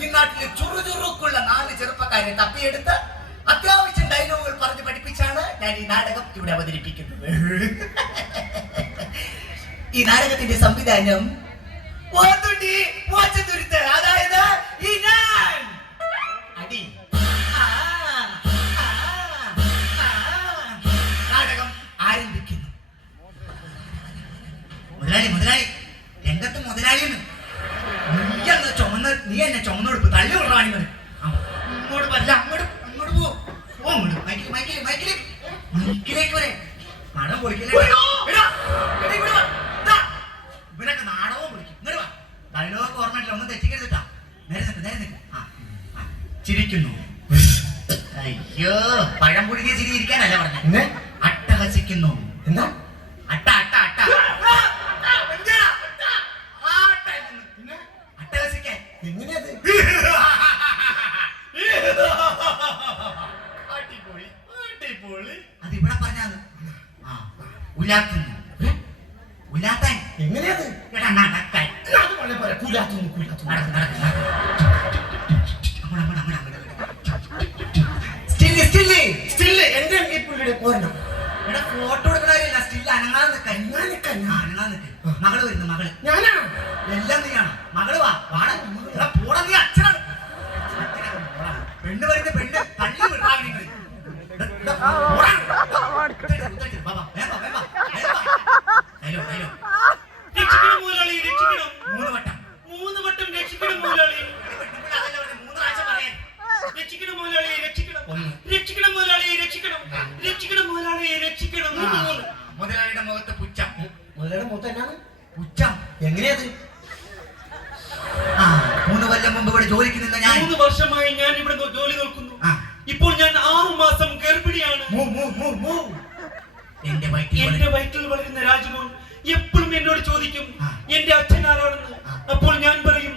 ഈ നാട്ടിലെ ചുറുചുറുക്കുള്ള 4 ചെറുപ്പക്കാരെ തപ്പിയെടുത്ത് അത്യാവശ്യം ഡയലോഗുകൾ പറഞ്ഞ് പഠിപ്പിച്ചാണ് ഞാൻ ഈ നാടകം ഇവിടെ അവതരിപ്പിക്കുന്നത്. ഈ നാടകത്തിന്റെ സംവിധാനം അതായത് അടി. നാടകം ആരംഭിക്കുന്നു. മുതലാളി മുതലാളി രംഗത്ത് മുതലാളിന്ന് നീ എന്നെ ചുമന്നെടുപ്പ് തള്ളി വിടറാണിങ്ങൾ. അങ്ങോട്ട് പറ്റില്ല, അങ്ങോട്ട് അങ്ങോട്ട് പോ. മൈക്കിലേക്ക് വരെ നാടകം പൊളിക്കില്ലേ? ഇവരൊക്കെ നാടകവും പൊളിക്കും. ഇങ്ങോട്ട് വാ. ഡയലോഗ് ഓർമ്മയില്ല, ഒന്നും തെറ്റിക്കരുതിട്ടാ. നേരെ നിൽക്ക്. ചിരിക്കുന്നു. അയ്യോ, പഴം പുഴുകിയ ചിരി ഇരിക്കാനല്ല പറഞ്ഞ. അട്ടഹസിക്കുന്നു. എന്താ അട്ട അട്ട അട്ട അട്ടഹസിക്കാൻ എങ്ങനെയത്? അതിവിടെ പറഞ്ഞത്. ഉലാത്തുന്നു. ഉലാത്താൻ എങ്ങനെയത്? ഫോട്ടോ എടുക്കണ സ്റ്റിൽ അനങ്ങാതെ മകള് വരുന്നു. മകള് ഞാനാണ്. എല്ലാം നീയാണ്. മകള് വാ പോടാ, നീ അച്ഛനാണ്. പെണ്ണ് വരുന്ന പെണ്ണ് തള്ളി വിടാൻ മുതലാളിയുടെ മുഖത്ത് പുച്ഛം. മുതലാളിയുടെ മുഖത്ത് എന്നാണ് പുച്ഛം? എങ്ങനെയത്? 3 കൊല്ലം മുമ്പ് ഇവിടെ ജോലിക്ക് നിന്ന ഞാൻ 3 വർഷമായി ഞാൻ ഇവിടെ ജോലി നോക്കുന്നു. ഇപ്പോൾ ഞാൻ 6 മാസം ഗർഭിണിയാണ്. എന്റെ വയറ്റിൽ വളരുന്ന രാജമോൻ എപ്പോഴും എന്നോട് ചോദിക്കും എന്റെ അച്ഛൻ ആരാണെന്ന്. അപ്പോൾ ഞാൻ പറയും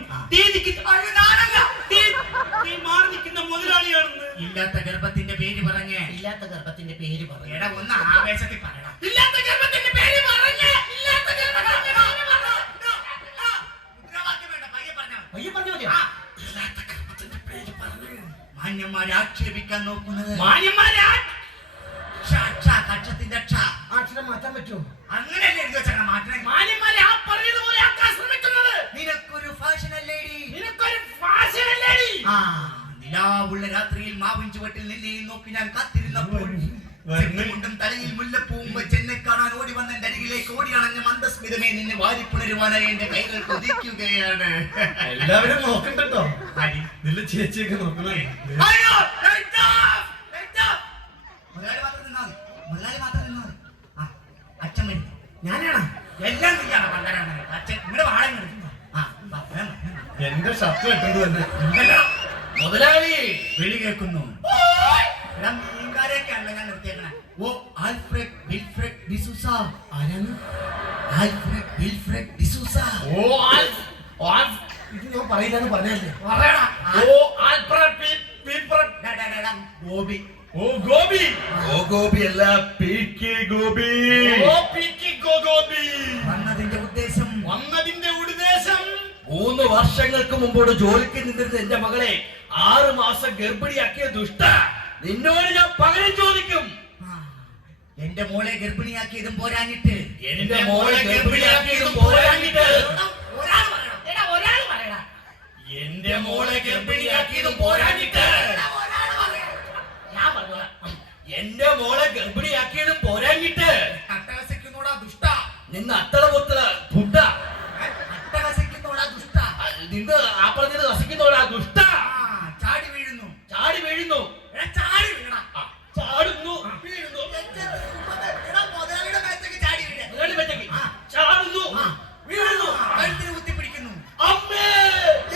മാറി നിൽക്കുന്ന മുതലാളിയാണെന്ന്. ഇല്ലാത്ത ഗർഭത്തിന്റെ പേര് പറഞ്ഞ് എടാ ഒന്ന് ആവേശത്തിൽ പറയണം. ഇല്ലാത്ത ഗർഭത്തിന്റെ പേര് പറഞ്ഞ് മാന്യന്മാരെ ആക്ഷേപിക്കാൻ നോക്കുന്നത്. കക്ഷത്തിന്റെ അക്ഷരം മാറ്റാൻ പറ്റുമോ? അങ്ങനെയല്ലേ എഴുതി വെച്ചാൽ മാറ്റണം. മാന്യന്മാരെ ആ പറഞ്ഞതുപോലെ ആക്കാൻ ശ്രമിക്കുന്നത്. നിനക്കൊരു ഫാഷൻ അല്ലേടി. നിലാവുള്ള രാത്രിയിൽ മാവിൻ ചുവട്ടിൽ നിന്നെയും നോക്കി ഞാൻ കാത്തിരുന്നപ്പോൾ മുണ്ടും തലയിൽ മുല്ലപ്പൂവും വെച്ച് എന്നെ കാണാൻ ഓടി വന്ന എന്റെ അരികിലേക്ക് ഓടിയണഞ്ഞ മന്ദസ്മിതമേ നിന്നെ വാരിപ്പുണരുവാനായി എന്റെ കൈകൾ കൊതിക്കുകയാണ്. എല്ലാവരും നോക്കണ്ടോ? ചേച്ചിയൊക്കെ നോക്കണേ. മുതലാളി മാത്രം നിന്നാ മതി. അച്ഛൻ വരും. ഞാനാണ് എല്ലാം നീയാണ്. പണ്ടാരാണ് അച്ഛൻ നിങ്ങളുടെ വാടക എടുക്കുന്നു. എന്റെ ഷർട്ട് കെട്ടത് തന്നെ. മുതലാളി വിളി കേൾക്കുന്നു. മീൻകാരെയൊക്കെയാണല്ലോ ഞാൻ നിർത്തിയേക്കണേ. ഓ ആൽഫ്രഡ് വിൽഫ്രഡ് ഡിസൂസ. ആരാണ്? Alfred Wilfred D'Souza. ഇത് ഞാൻ പറയില്ലാന്ന് പറഞ്ഞല്ലേ? ഗോപി. ഗോപി അല്ല, ഗോപി. വന്നതിന്റെ ഉദ്ദേശം 3 വർഷങ്ങൾക്ക് മുമ്പോട് ജോലിക്ക് നിന്നിരുന്ന എന്റെ മകളെ 6 മാസം ഗർഭിണിയാക്കിയ ദുഷ്ട, നിന്നോട് ഞാൻ പകരം ചോദിക്കും. എന്റെ മോളെ ഗർഭിണിയാക്കിയതും പോരാഞ്ഞിട്ട് അട്ടഹസിക്കുന്നോടാ ദുഷ്ട. നിന്ന് അത്തളപൊത്തല പുട്ട. അട്ടഹസിക്കുന്നോടാ ദുഷ്ട. നിന്ന് ആ പറഞ്ഞത് ഹസിക്കുന്നോടാ ദുഷ്ട. ചാടി വീഴുന്നു. ചാടി വീഴുന്നു. ചാടി വീഴണം. ചാടുന്നു. വീഴുന്നു. മുതലാളിയുടെ മേത്തേക്ക് ചാടി വീഴ. മുതലാളി മേത്തേക്ക് ചാടുന്നു. വീഴുന്നു. കഴുത്തിന് കുത്തിപ്പിടിക്കുന്നു. അമ്മേ,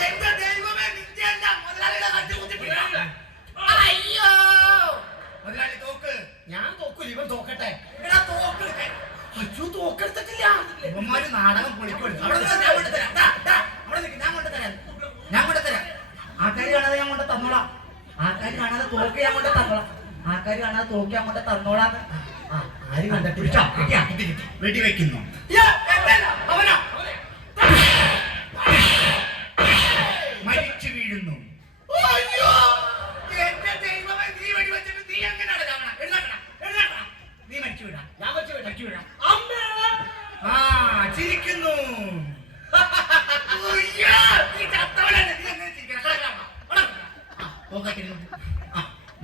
എന്റെ ദൈവമേ, നിന്റെ അല്ല മുതലാളിയുടെ കഴുത്തിൽ കുത്തിപ്പിടിക്കുന്നു. അയ്യോ മുതലാളി തോക്ക്. ഞാൻ തോക്കൂല, ഇവൻ തോക്കട്ടെ. എടാ തോക്ക്. അയ്യോ തോക്കെടുത്തിട്ടില്ല. ഇവന്മാര് നാടകം പൊളിക്കുള്ളൂ. അവിടെ ഞാൻ കൊണ്ടുതരാം. ഞാൻ കൊണ്ടുതരാം. ആൾക്കാർ കാണാതെ ഞാൻ കൊണ്ട് തന്നോളാം. ആൾക്കാർ കാണാതെ തോക്ക് ഞാൻ കൊണ്ട് തന്നോളാം. ആൾക്കാർ കാണാതെ തോക്ക് ഞാൻ കൊണ്ട് തന്നോളാന്ന്. ആര് കണ്ടിട്ടില്ല. വെടിവെക്കുന്നു. മരിച്ചു വീഴുന്നു.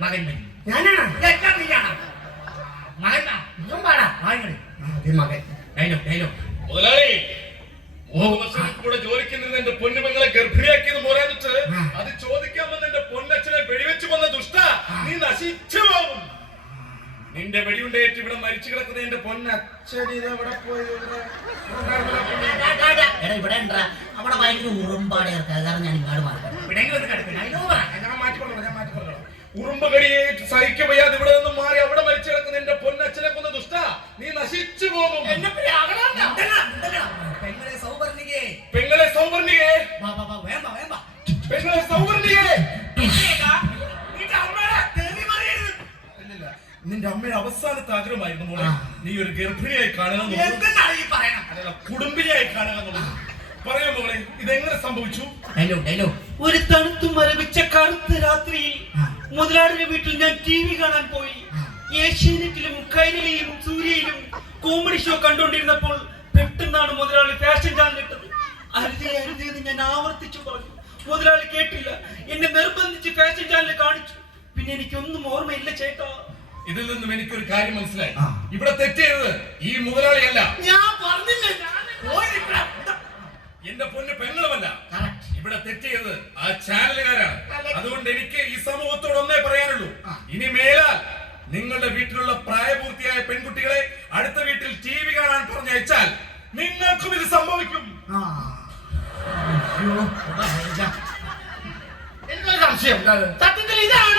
മകൻ വരും. ഞാനാണ് എല്ലാം നീയാണ്. മകൻ വാ. ഇതും പാടാ. വാ ഇങ്ങട്. അതെ മകൻ. ഡയലോഗ്. മുതലാളി 3 വർഷം കൂടെ ജോലിക്ക് നിന്ന് എന്റെ പൊന്നു പെങ്ങളെ ഗർഭിണിയാക്കിയത് പോരാഞ്ഞിട്ട് അത് ചോദിക്കാൻ വന്ന എന്റെ പൊന്നച്ഛനെ വെടിവെച്ച് കൊന്ന ദുഷ്ട, നീ നശിച്ചു പോകും. നിന്റെ വെടിയുണ്ടേറ്റ് ഇവിടെ മരിച്ചു കിടക്കുന്ന എന്റെ പൊന്നച്ഛൻ ഇതെവിടെ പോയി? എടാ ഇവിടെ ഉണ്ടാ. അവിടെ ഭയങ്കര ഉറുമ്പാടെ കാരണം ഞാൻ ഇങ്ങോട്ട് മാറി. ഇവിടെ വന്ന് കിടക്കും. ഡയലോഗ് പറ. ഞാൻ മാറ്റിക്കൊള്ളാം. ഉറുമ്പ് കടിയേറ്റ് സഹിക്ക വയ്യാതെ ഇവിടെ നിന്ന് മാറി അവിടെ മരിച്ചു കിടക്കുന്ന എന്റെ പൊന്നച്ഛനെ കൊന്ന ദുഷ്ട, നീ നശിച്ചു പോകും. പെങ്ങളെ സൗവർണികേ. പെങ്ങളെ സൗവർണികേ. വാ വേമ്പ. പെങ്ങളെ സൗവർണികേ. നിന്റെ അമ്മയുടെ അവസാനത്തെ ആഗ്രഹമായിരുന്നു മോളെ നീ ഒരു ഗർഭിണിയായി കാണണം, കുടുംബിനിയായി കാണണം. പറയൂ മോളെ, ഇതെങ്ങനെ സംഭവിച്ചു? ഡയലോഗ്. ഒരു തണുത്തു മരവിച്ച കറുത്ത രാത്രിയിൽ മുതലാളിയുടെ വീട്ടിൽ ഞാൻ TV കാണാൻ പോയി. ഏഷ്യാനെറ്റിലും കൈരളിയിലും സൂര്യയിലും കോമഡി ഷോ കണ്ടുകൊണ്ടിരുന്നപ്പോൾ പെട്ടെന്നാണ് മുതലാളി ഫാഷൻ ചാനൽ ഇട്ടത്. അരുതേന്ന് ഞാൻ ആവർത്തിച്ചു പറഞ്ഞു. മുതലാളി കേട്ടില്ല. എന്നെ നിർബന്ധിച്ച് ഫാഷൻ ചാനൽ കാണിച്ചു. പിന്നെ എനിക്കൊന്നും ഓർമ്മയില്ല ചേട്ടാ. ഇതിൽ നിന്നും എനിക്കൊരു കാര്യം മനസ്സിലായി. ഇവിടെ തെറ്റിയത് ഈ മുതലാളിയല്ല, ഞാൻ പറഞ്ഞില്ലേ എന്റെ പൊന്ന് പെങ്ങളുമല്ല. ഇവിടെ തെറ്റിയത് ആ ചാനലുകാരാണ്. അതുകൊണ്ട് എനിക്ക് ഈ സമൂഹത്തോട് ഒന്നേ പറയാനുള്ളൂ, ഇനി മേലാൽ നിങ്ങളുടെ വീട്ടിലുള്ള പ്രായപൂർത്തിയായ പെൺകുട്ടികളെ അടുത്ത വീട്ടിൽ TV കാണാൻ പറഞ്ഞയച്ചാൽ നിങ്ങൾക്കും ഇത് സംഭവിക്കും. സത്യത്തിൽ ഇതാണ്